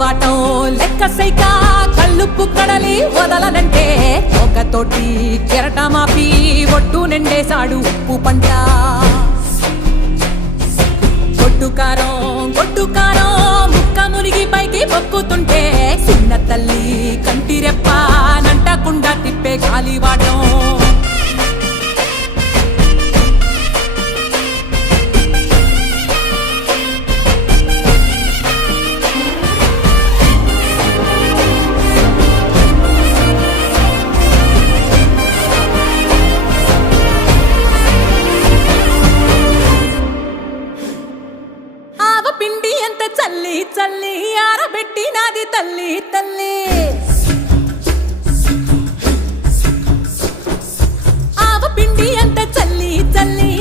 వాటం లెక్క సైక కళ్ళుప్పు కడలి వదలనంటే ఒకతోటి కెరటమాపి ఒట్టు నిండేశాడు ఉప్పు పంట కొట్టుకారం ముక్క మునిగి పైకి పొక్కుతుంటే చిన్న తల్లి కంటిరెప్ప నంటకుండా తిప్పే గాలివాటం పిండి ఎంత చల్లి చల్లి ఆరబెట్టి నాది తల్లి తల్లి ఆవ పిండి ఎంత చల్లి చల్లి